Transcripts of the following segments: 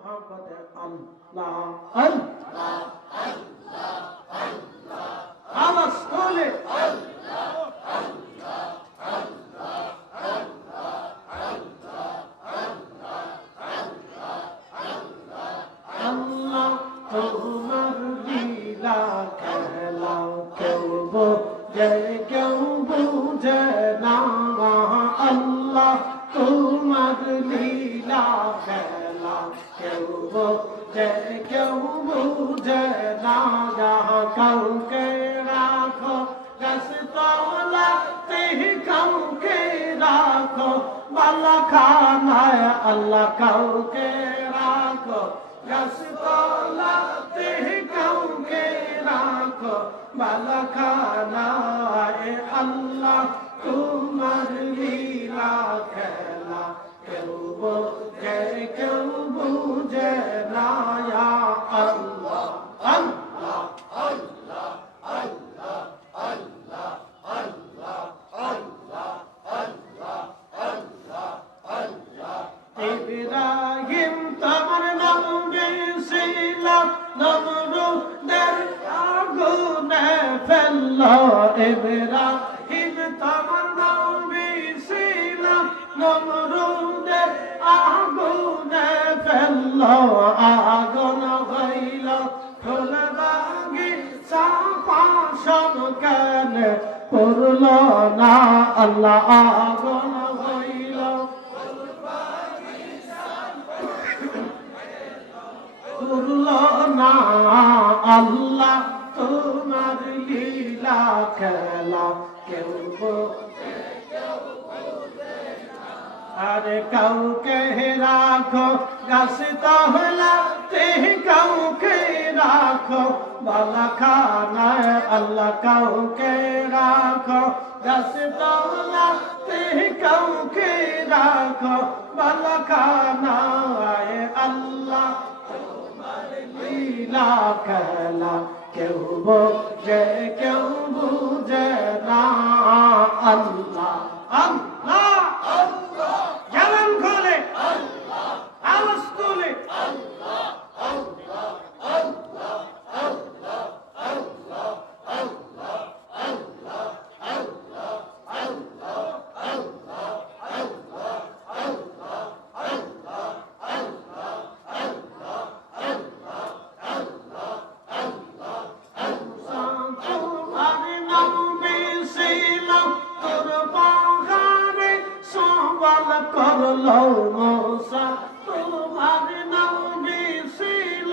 মোহাম্মতে আল্লাহ আল্লাহ আওয়াজ তোলে আল্লাহ তোমার লীলা খেলা কেউ বোঝে কেউ বুঝে না আল্লাহ তোমার লীলা খেলা কেউ বোঝে কেউ বুঝে না কাউকে রাখো গাছতলাতে কাউকে রাখো বালাখানায় আল্লাহ কাউকে রাখো গাছতলাতে কাউকে রাখো বালাখানায় আল্লাহ তোমার লীলা খেলা কেউ বোঝে কেউ বুঝে না আল্লাহ আল্লাহ আল্লাহ আল্লাহ আল্লাহ আল্লাহ আল্লাহ আল্লাহ আল্লাহ আল্লাহ ইব্রাহিম তোমার নাম ছিল নমরুদের আগুনে ফেললো ইব্রাহিম তোমার নাম ছিল নমরুদের আগুনে ফেললো আগুন হইল ফুল বাগিচা পাশন কেন পড়ল না আল্লাহ আগুন হইল পড়ল না আল্লাহ তোমার লীলা খেলা কেউ আরে কাউকে রাখো গাছতলাতে কাউকে রাখো বালাখানায় আল্লাহ কাউকে রাখো গাছতলাতে কাউকে রাখো বালাখানায় আল্লাহ তোমার লীলা খেলা কেউ বোঝে কেউ বুঝে না আল্লাহ আল্লাহ আল্লাহ জানান খোলে আল্লাহ আওয়াজ তোলে আল্লাহ আল্লাহ আল্লাহ আল্লাহ আল্লাহ আল্লাহ আল্লাহ আল্লাহ আল্লাহ আল্লাহ আল্লাহ আল্লাহ আল্লাহ আল্লাহ আল্লাহ আল্লাহ আল্লাহ আল্লাহ তোমার নাম ছিল তোর পাহাড়ে সওয়াল করলো মুসা তোমার নাম ছিল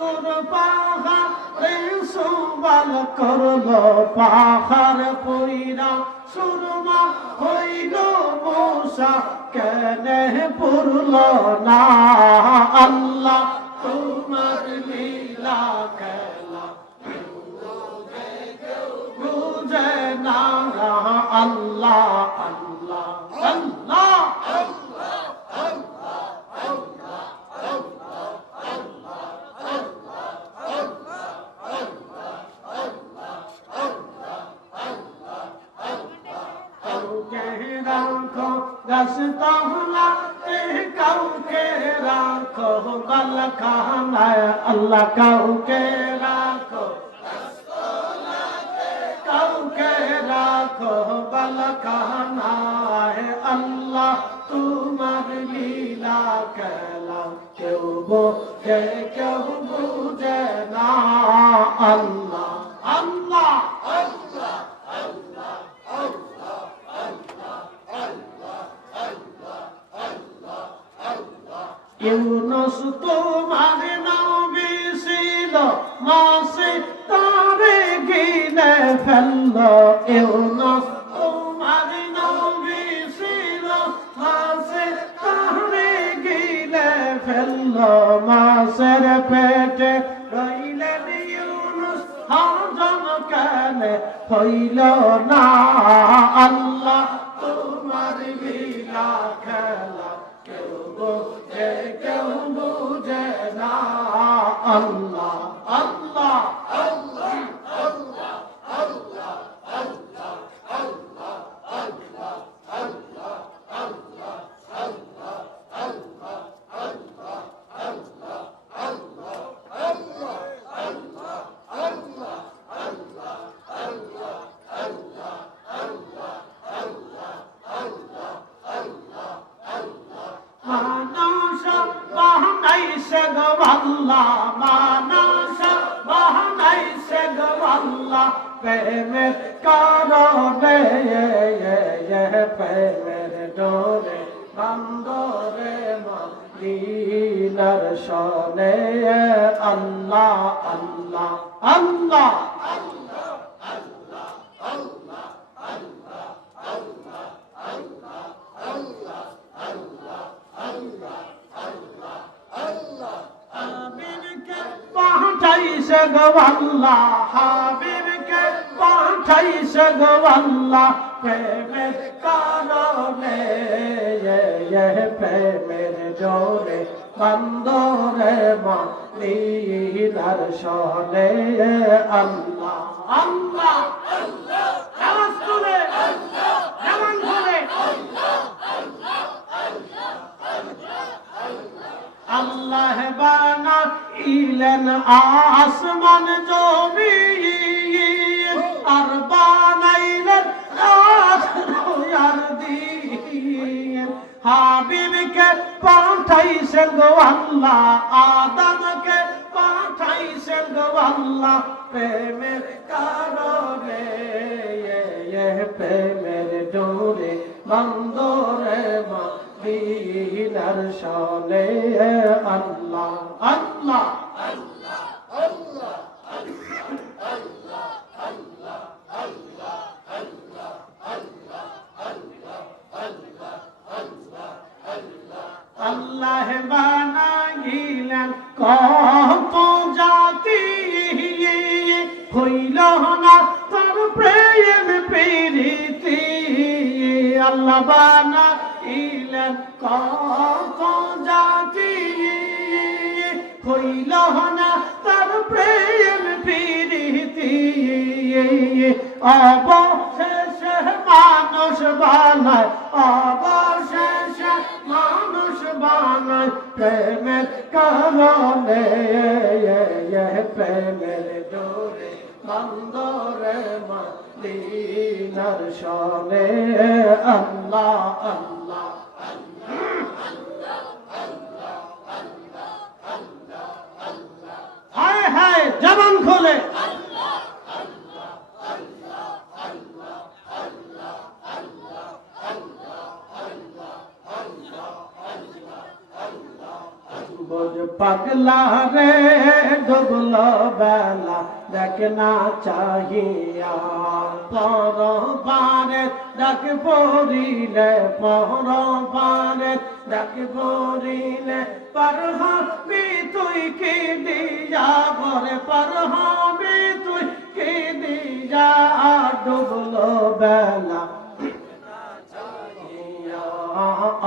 তোর পাহাড়ে সওয়াল করলো পাহাড় পইরা সুরমা হইল মুসা কেন পড়ল না আল্লাহ তোমার লীলা খেলা বুঝে না আল্লাহ আল্লাহ আল্লাহ আল্লাহ আল্লাহ আল্লাহ আল্লাহ আল্লাহ আল্লাহ আল্লাহ আল্লাহ আল্লাহ আল্লাহ আল্লাহ আল্লাহ কাউকে রাখো গাছতলাতে কাউকে রাখো বালাখানায় আল্লাহ কাউকে রাখো কাউকে রাখো বালাখানায় আল্লাহ তোমার লীলা খেলা কেউ বোঝে কেউ বুঝে না আল্লাহ আল্লাহ আল্লাহ আল্লাহ আল্লাহ আল্লাহ আল্লাহ আল্লাহ আল্লাহ আল্লাহ ইউনুস তোমার নবী ছিল মাসে তারে গিলে ফেললো ইউনুস তোমার নবী ছিল মাসে তারে গিলে ফেললো মাসের পেটে রইলেন ইউনুস হজম কেন হইল না আল্লাহ তোমার লীলা খেলা কেউ বোঝে কেউ বুঝে না আল্লাহ আল্লাহ আল্লাহ আল্লাহ আল্লাহ আল্লাহ আল্লাহ আল্লাহ আল্লাহ আল্লাহ আল্লাহ আল্লাহ আল্লাহ আল্লাহ বানাইছে গো আল্লাহ মানাসা বানাইছে গো আল্লাহ প্রেমের কারণে প্রেমের ডোরে বান্দরে মদিনার শোনে আল্লাহ আল্লাহ আল্লাহ পাঠাইছে গো আল্লাহ হাবিবকে পাঠাইছে গো আল্লাহ প্রেমের কারণে প্রেমের জোরে বান্দরে মদিনার শোনে আল্লাহ আল্লাহ আওয়াজ তুলে জবান খুলে আল্লাহ বানাইলেন আসমান জমিন আর বানাইলেন আর দিন হাবিবকে পাঠাইছেন গো আল্লাহ আদমকে পাঠাইছেন গো আল্লাহ প্রেমের কারণে প্রেমের ডোরে বান্দরে মদিনার শোনে আল্লাহ আল্লাহ আল্লাহ বানাইলেন কত জাতি হইল না তার প্রেম প্রীতি আল্লাহ বানাইলেন কত জাতি হইল না তার প্রেম প্রীতি অবশেষে মানুষ বানায় অবশেষে মানুষ বানায় প্রেমের কারণে প্রেমের ডোরে বান্দরে মদিনার শোনে আল্লাহ আল্লাহ হায় হায় জবান খোলে পাগলা রে ডুবল বেলা দেখ না চাহিয়া পরবারে ডাক পড়িলে পরবারে ডাক পড়িলে পার হবি তুই কি দিয়া ঘরে পার হবি তুই কি দিয়া ডুবল বেলা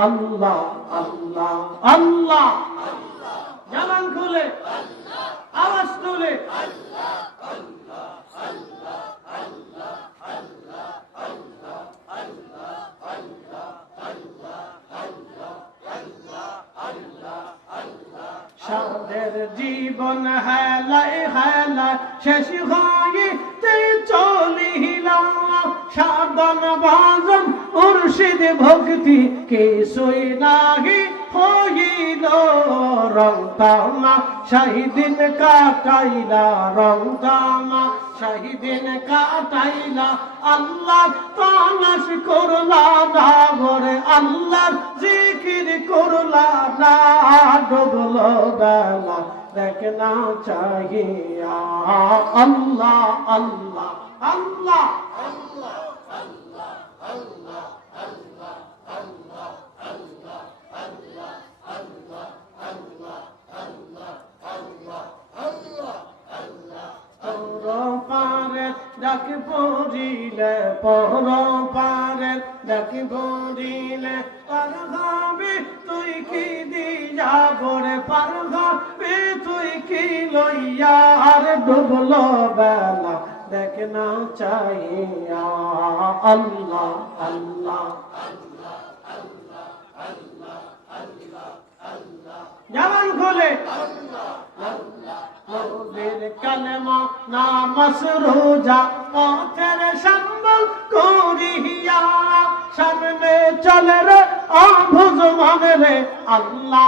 আল্লাহ আল্লাহ আল্লাহ জবান খুলে আওয়াজ তুলে সাদের জীবন হেলায় হেলায় শেষ হইতে চলিলাম সাধন ভজন মুর্শিদ ভক্তি কিছুই নাহি হইল রং তামা শাহিদিন কাটাইলা রং তামা শাহিদিন কাটাইলা আল্লাহ তালাশ করলা না ভরে আল্লাহর জিকির করলা না ডুবল বেলা দেখ না চাহিয়া আল্লাহ আল্লাহ আল্লাহ ডাক পড়িলে পরপারে ডাক পড়িলে পার হবি তুই কি দিয়া ভরে পার হবি তুই কি লইয়া আর ডুবল বেলা দেখ না চাহিয়া আল্লাহ আল্লাহ জবান খোলে নবীর কালেমা নামাজ রোজা পথের সম্বল করিয়া সামনে চলে রে অভুজ মানে রে আল্লাহ